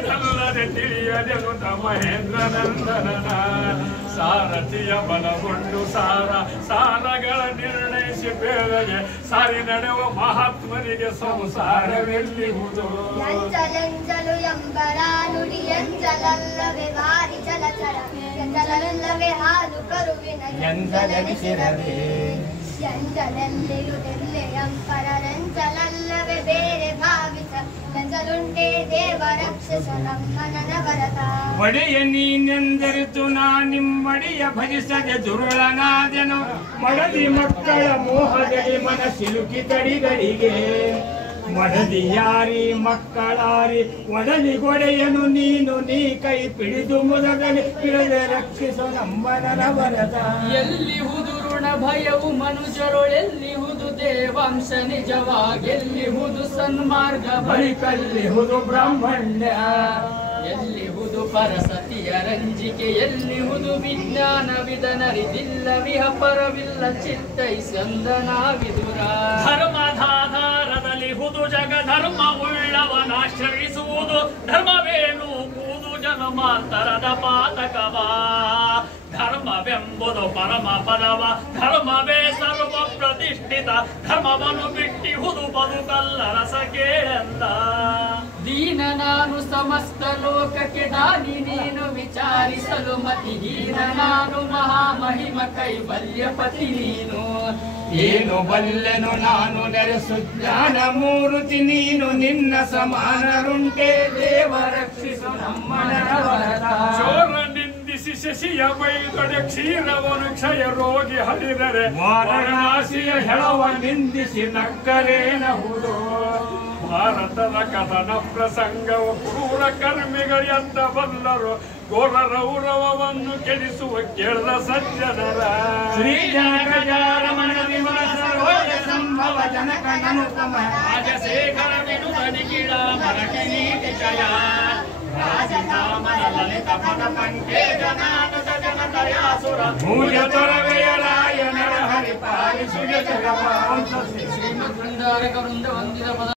ನೀನಲ್ಲದೆ ತಿಳಿಯದೆನು ಮಹೇಂದ್ರ ನಂದನನ ಸಾರಥಿಯ ಬಲಗೊಂಡು ಸಾರಗಳ ನಿರ್ಣಯಿಸಿ ಬೇರೆಗೆ ಸಾರಿ ನಡೆಯುವ ಮಹಾತ್ಮನಿಗೆ ಸಂಸಾರವೆಲ್ಲಿಹುದು ಎಂಜಲೆಂಜಲು ಎಂಬರ ನುಡಿ ಎಂಜಲಲ್ಲವೇ ವಾರಿ ಜಲಚರ ಎಂಜಲಲ್ಲವೇ ಹಾಲು ಕರುವಿನ ಎಂಜಲೆನಿಸಿರದೆ ಎಂಜಲೆಲ್ಲಿರುವುದೆಲ್ಲೆ ಎಂಪರರೆಂಜಲಲ್ಲವೇ ಬೇರೆ ಭಾವಿಸ ಎಂಜಲುಂಟೆ ದೇವ ರಕ್ಷಸ ನಮ್ಮನನ ಭರತ ಒಡೆಯ ನೀನೆಂದರಿತು ನಾ ನಿಮ್ಮಡಿಯ ಭಜಿಸದೆ ದುರುಳನಾದೆನು ಮಡದಿ ಮಕ್ಕಳ ಮೋಹದಲ್ಲಿ ಮನ ಸಿಲುಕಿ ತಡಿಗಳಿಗೆ ಮಡದಿ ಯಾರಿ ಮಕ್ಕಳಾರಿ ಒಡಲಿ ಗೊಡೆಯನು ನೀನು ನೀ ಕೈ ಪಿಡಿದು ಮುದದಲ್ಲಿ ಬಿಡದೆ ರಕ್ಷಿಸು ನಮ್ಮನನ ಭರತ ಎಲ್ಲಿಹುದು ಋಣ ಭಯವು ಮನುಜರೊಳೆಲ್ಲಿಹುದು ದೇವಾಂಶ ನಿಜವಾಗೆಲ್ಲಿಹುದು ಸನ್ಮಾರ್ಗ ಬಳಿಕಲ್ಲಿಹುದು ಬ್ರಾಹ್ಮಣ್ಯ ಎಲ್ಲಿಹುದು ಪರಸತಿಯ ರಂಜಿಕೆ ಎಲ್ಲಿಹುದು ವಿಜ್ಞಾನವಿದನರಿದಿಲ್ಲವಿಹ ಪರವಿಲ್ಲ ಚಿತ್ತೈಸಂದನಾವಿದುರ ಧರ್ಮಧಾಧಾರದಲ್ಲಿ ಹುದು ಜಗ ಧರ್ಮ ಉಳ್ಳವನಾಶ್ರಯಿಸುವುದು ಧರ್ಮವೇನು ಕೂದು ಜನ್ಮಾಂತರದ ಪಾತಕವ ಧರ್ಮವೆಂಬುದು ಪರಮ ಪದವ ಧರ್ಮವೇ ಸರ್ವ ಪ್ರತಿಷ್ಠಿತ ಧರ್ಮವನ್ನು ಬಿಟ್ಟಿಹುದು ಬದುಕಲ್ಲ ರಸ ಕೇಳೆಂದ ದೀನ ನಾನು ಸಮಸ್ತ ಲೋಕಕ್ಕೆ ದಾನಿ ನೀನು ವಿಚಾರಿಸಲು ಮತಿಹೀನ ನಾನು ಮಹಾಮಹಿಮ ಕೈವಲ್ಯಪತಿ ನೀನು ಏನು ಬಲ್ಲೆನು ನಾನು ನೆರೆಸು ಜ್ಞಾನ ಮೂರ್ತಿ ನೀನು ನಿನ್ನ ಸಮಾನರುಂಟೆ ದೇವ ರಕ್ಷಿಸು ನಮ್ಮನನ ಭರತ ಚೋರ ನಿಂದಿಸಿ ಶಶಿಯ ಬೈದೊಡೆ ಕ್ಷೀರವನು ಕ್ಷಯ ರೋಗಿ ಹರಿದರೆ ವಾರಣಾಸಿಯ ಹೆಳವ ನಿಂದಿಸಿ ನಕ್ಕರೇನಹುದು ಭಾರತದ ಕಥನ ಪ್ರಸಂಗವು ಕ್ರೂರ ಕರ್ಮಿಗಳೆಂದ ಬಲ್ಲರು ಘೋರ ರೌರವವನ್ನು ಕೆಡಿಸುವ ಕೇಳಿದ ಸಜ್ಜನರ ಶ್ರೀ ಜನಕಜಾರಮಣ ವಿಮಲ ಸರೋಜ ಸಂಭವ ಜನಕ ನನುಪಮ ರಾಜಶೇಖರ ವಿನುತ ನಿಖಿಳ ಮರಟಿ ನೀತಿ ಜಯ ರಾಜಕಾಮನ ಲಲಿತ ಪದ ಪಂಕೆ ಜನಾನುತ ಜನತಯಾಸುರ ಭೂಜ ತೊರವೆಯ ರಾಯ ನರ ಹರಿ ಪಾಲಿಸುಯ ಜಗವಂಶ ಶ್ರೀಮದ್ ವೃಂದಾರಕ ವೃಂದ ವಂದಿತ ಪದ